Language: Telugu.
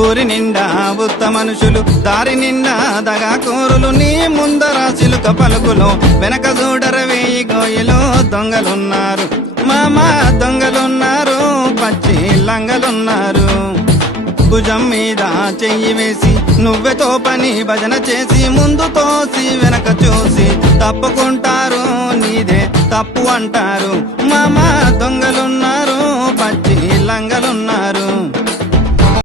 ఊరి నిండా ఉత్త మనుషులు, దారి నిండా దగాకోరులు, నీ ముందర చిలుక పలుకులు, వెనక చూడరవేయి గోయిలు. దొంగలున్నారు మామా దొంగలున్నారు, పచ్చి లంగలున్నారు. భుజం మీద చెయ్యి వేసి నువ్వే తోపని భజన చేసి, ముందు తోసి వెనక చూసి తప్పుకుంటారు, నీదే తప్పు అంటారు. మామా దొంగలు